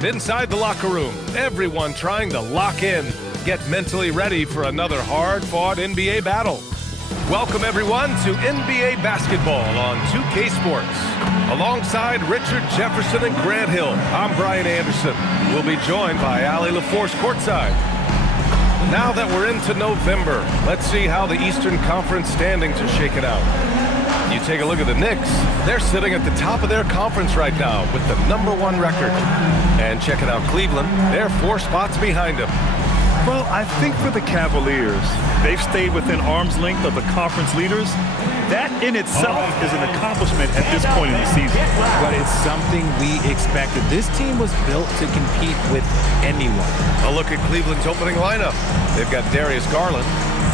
And inside the locker room, everyone trying to lock in, get mentally ready for another hard-fought NBA battle. Welcome, everyone, to NBA basketball on 2K Sports. Alongside Richard Jefferson and Grant Hill, I'm Brian Anderson. We'll be joined by Allie LaForce courtside. Now that we're into November, let's see how the Eastern Conference standings are shaking out. You take a look at the Knicks. They're sitting at the top of their conference right now with the #1 record. And checking out Cleveland, they're 4 spots behind them. Well, I think for the Cavaliers, they've stayed within arm's length of the conference leaders. That in itself is an accomplishment at this point in the season. But it's something we expected. This team was built to compete with anyone. A look at Cleveland's opening lineup. They've got Darius Garland,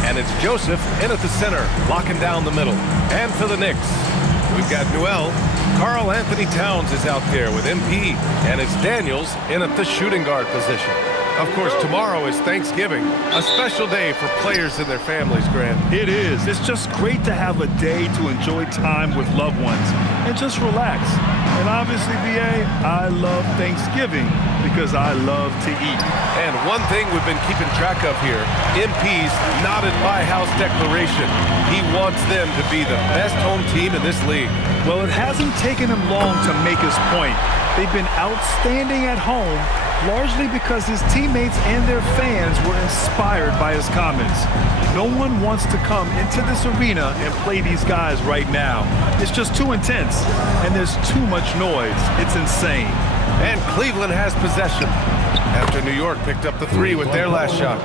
and it's Joseph in at the center, locking down the middle. And for the Knicks, we've got Newell. Karl Anthony Towns is out there with MP, and it's Daniels in at the shooting guard position. Of course, tomorrow is Thanksgiving, a special day for players and their families, Grant. It is. It's just great to have a day to enjoy time with loved ones and just relax. And obviously, BA, I love Thanksgiving because I love to eat. And one thing we've been keeping track of here, MP's not in my house declaration. He wants them to be the best home team in this league. Well, it hasn't taken him long to make his point. They've been outstanding at home, largely because his teammates and their fans were inspired by his comments. No one wants to come into this arena and play these guys right now. It's just too intense, and there's too much noise. It's insane. And Cleveland has possession after New York picked up the 3 with their last shot.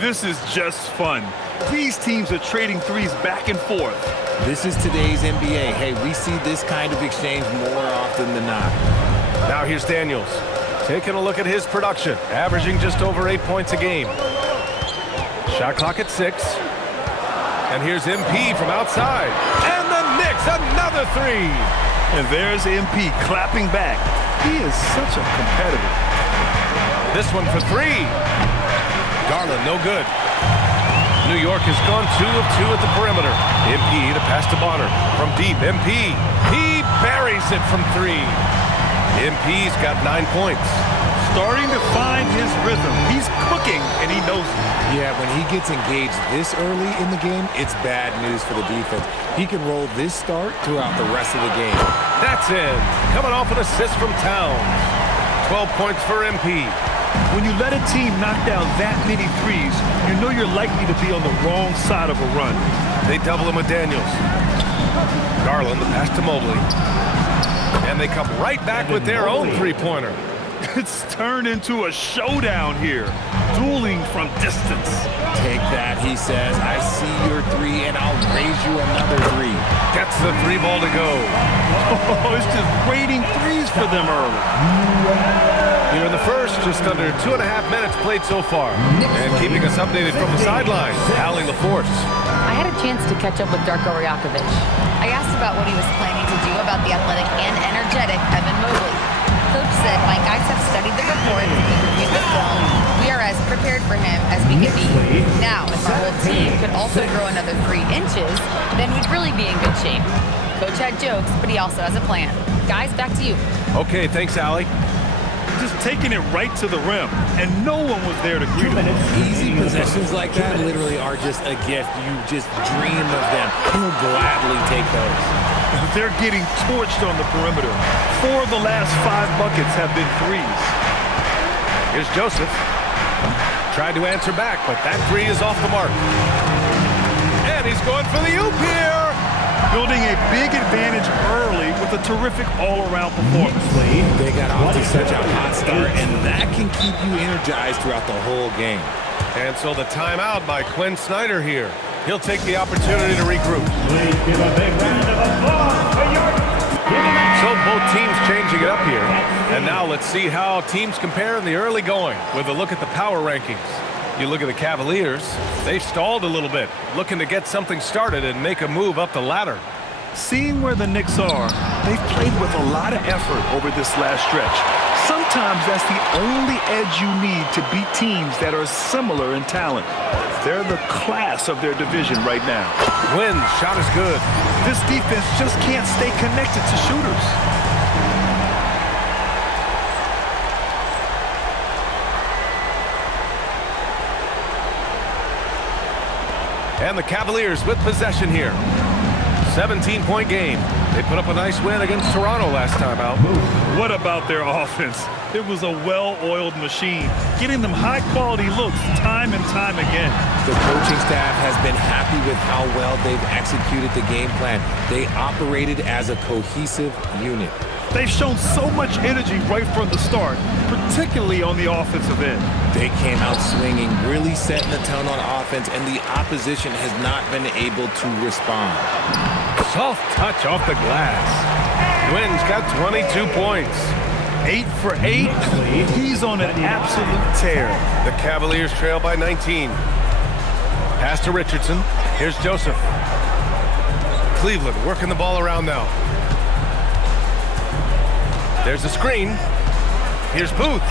This is just fun. These teams are trading threes back and forth. This is today's NBA. Hey, we see this kind of exchange more often than not. Now here's Daniels. Taking a look at his production, averaging just over 8 points a game. Shot clock at 6. And here's MP from outside. And the Knicks, another 3. And there's MP clapping back. He is such a competitor. This one for 3. Garland, no good. New York has gone 2 of 2 at the perimeter. MP to pass to Bonner. From deep, MP. He buries it from 3. MP's got 9 points. Starting to find his rhythm. He's cooking, and he knows it. Yeah, when he gets engaged this early in the game, it's bad news for the defense. He can roll this start throughout the rest of the game. That's in. Coming off an assist from Towns. 12 points for MP. When you let a team knock down that many threes, you know you're likely to be on the wrong side of a run. They double him with Daniels. Garland, the pass to Mobley. And they come right back with their own three-pointer. It's turned into a showdown here. Dueling from distance. Take that, he says. I see your 3, and I'll raise you another 3. Gets the 3 ball to go. Oh, it's just raining threes for them early. Here in the first, just under 2.5 minutes played so far. And keeping us updated from the sideline, Allie LaForce. I had a chance to catch up with Darko Rajakovic. I asked about what he was planning to do about the athletic and energetic Evan Mobley. Coach said, my guys have studied the report, we reviewed the film. We are as prepared for him as we could be. Now, if our whole team could also grow another 3 inches, then we'd really be in good shape. Coach had jokes, but he also has a plan. Guys, back to you. Okay, thanks, Allie. Just taking it right to the rim, and no one was there to greet him. Easy possessions like that literally are just a gift. You just dream of them. He'll gladly take those. They're getting torched on the perimeter. 4 of the last 5 buckets have been threes. Here's Joseph. Tried to answer back, but that 3 is off the mark. And he's going for the oop here. Building a big advantage early with a terrific all-around performance. They got off to such a hot start, and that can keep you energized throughout the whole game. And so the timeout by Quinn Snyder here. He'll take the opportunity to regroup. Please give a big round of applause for your... So both teams changing it up here. And now let's see how teams compare in the early going with a look at the power rankings. You look at the Cavaliers, they've stalled a little bit, looking to get something started and make a move up the ladder. Seeing where the Knicks are, they've played with a lot of effort over this last stretch. Sometimes that's the only edge you need to beat teams that are similar in talent. They're the class of their division right now. Win, shot is good. This defense just can't stay connected to shooters. And the Cavaliers with possession here. 17-point game. They put up a nice win against Toronto last time out. What about their offense? It was a well-oiled machine, getting them high-quality looks time and time again. The coaching staff has been happy with how well they've executed the game plan. They operated as a cohesive unit. They've shown so much energy right from the start, particularly on the offensive end. They came out swinging, really setting the tone on offense, and the opposition has not been able to respond. Soft touch off the glass. Quinn's got 22 points. 8 for 8. He's on an absolute tear. The Cavaliers trail by 19. Pass to Richardson. Here's Joseph. Cleveland working the ball around now. There's a screen. Here's Booth.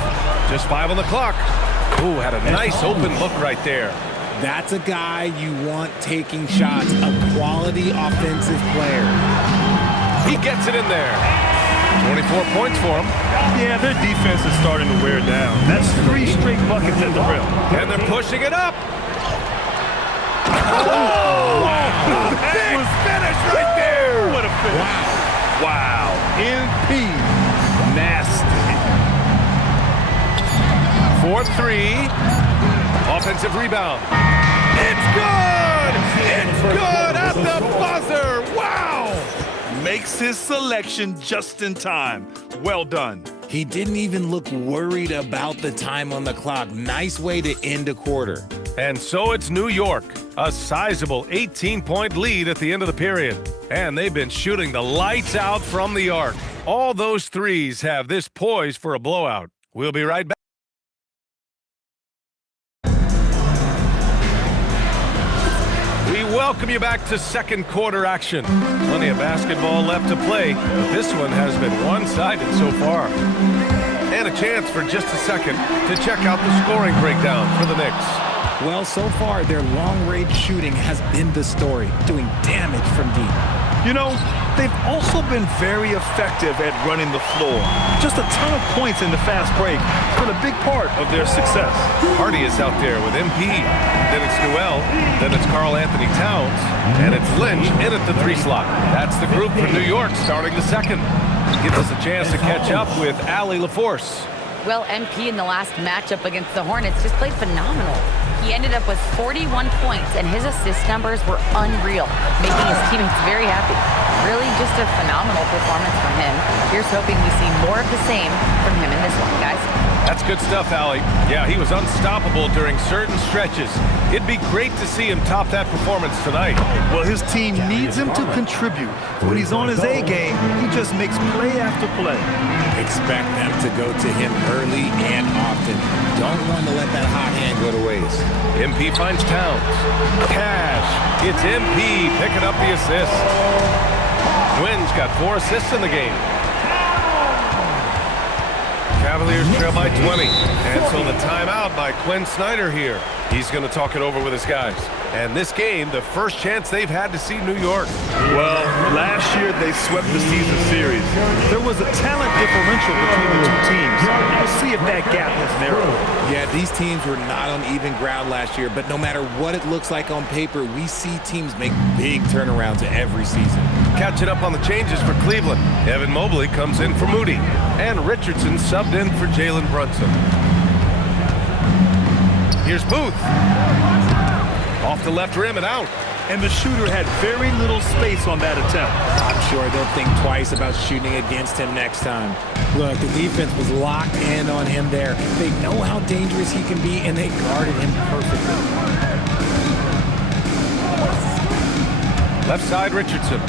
Just 5 on the clock. Ooh, had a nice open look right there. That's a guy you want taking shots, a quality offensive player. He gets it in there. 24 points for him. Yeah, their defense is starting to wear down. That's 3 straight buckets at the rim. And they're pushing it up. Oh! Wow. Big finish right there. What a finish. Wow. MP. Nasty. 4-3. Offensive rebound. It's good! It's good at the buzzer! Wow! Makes his selection just in time. Well done. He didn't even look worried about the time on the clock. Nice way to end a quarter. And so it's New York, a sizable 18-point lead at the end of the period. And they've been shooting the lights out from the arc. All those threes have this poised for a blowout. We'll be right back. We welcome you back to second quarter action. Plenty of basketball left to play, but this one has been one-sided so far. And a chance for just a second to check out the scoring breakdown for the Knicks. Well, so far, their long-range shooting has been the story, doing damage from deep. You know, they've also been very effective at running the floor. Just a ton of points in the fast break has been a big part of their success. Hardy is out there with MP. Then it's Newell. Then it's Karl Anthony Towns. And it's Lynch in at the 3 slot. That's the group for New York starting the second. Gives us a chance to catch up with Allie LaForce. Well, MP in the last matchup against the Hornets just played phenomenal. He ended up with 41 points, and his assist numbers were unreal, making his teammates very happy. Really just a phenomenal performance from him. Here's hoping we see more of the same from him in this one, guys. That's good stuff, Allie. Yeah, he was unstoppable during certain stretches. It'd be great to see him top that performance tonight. Well, his team needs him to contribute. When he's on his A game, he just makes play after play. Expect them to go to him early and often. Don't want to let that hot hand go to waste. MP finds Towns. Cash. It's MP picking up the assist. Quinn's got 4 assists in the game. Cavaliers trail by 20. And so the timeout by Quinn Snyder here. He's going to talk it over with his guys. And this game, the first chance they've had to see New York. Well, last year they swept the season series. There was a talent differential between the 2 teams. We'll see if that gap has narrowed. Yeah, these teams were not on even ground last year, but no matter what it looks like on paper, we see teams make big turnarounds every season. Catching up on the changes for Cleveland. Evan Mobley comes in for Moody. And Richardson subbed in for Jalen Brunson. Here's Booth. Off the left rim and out. And the shooter had very little space on that attempt. I'm sure they'll think twice about shooting against him next time. Look, the defense was locked in on him there. They know how dangerous he can be, and they guarded him perfectly. Left side, Richardson.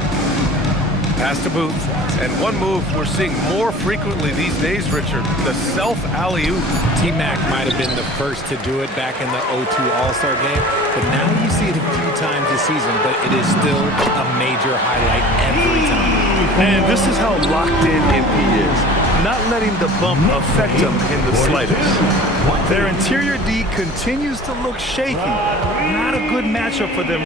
Pass to Booth. And one move we're seeing more frequently these days, Richard, the self-alley-oop. T-Mac might have been the first to do it back in the 02 All-Star game, but now you see it a few times this season, but it is still a major highlight every time. And this is how locked in MP is. Not letting the bump affect him in the slightest. Their interior D continues to look shaky. Not a good matchup for them.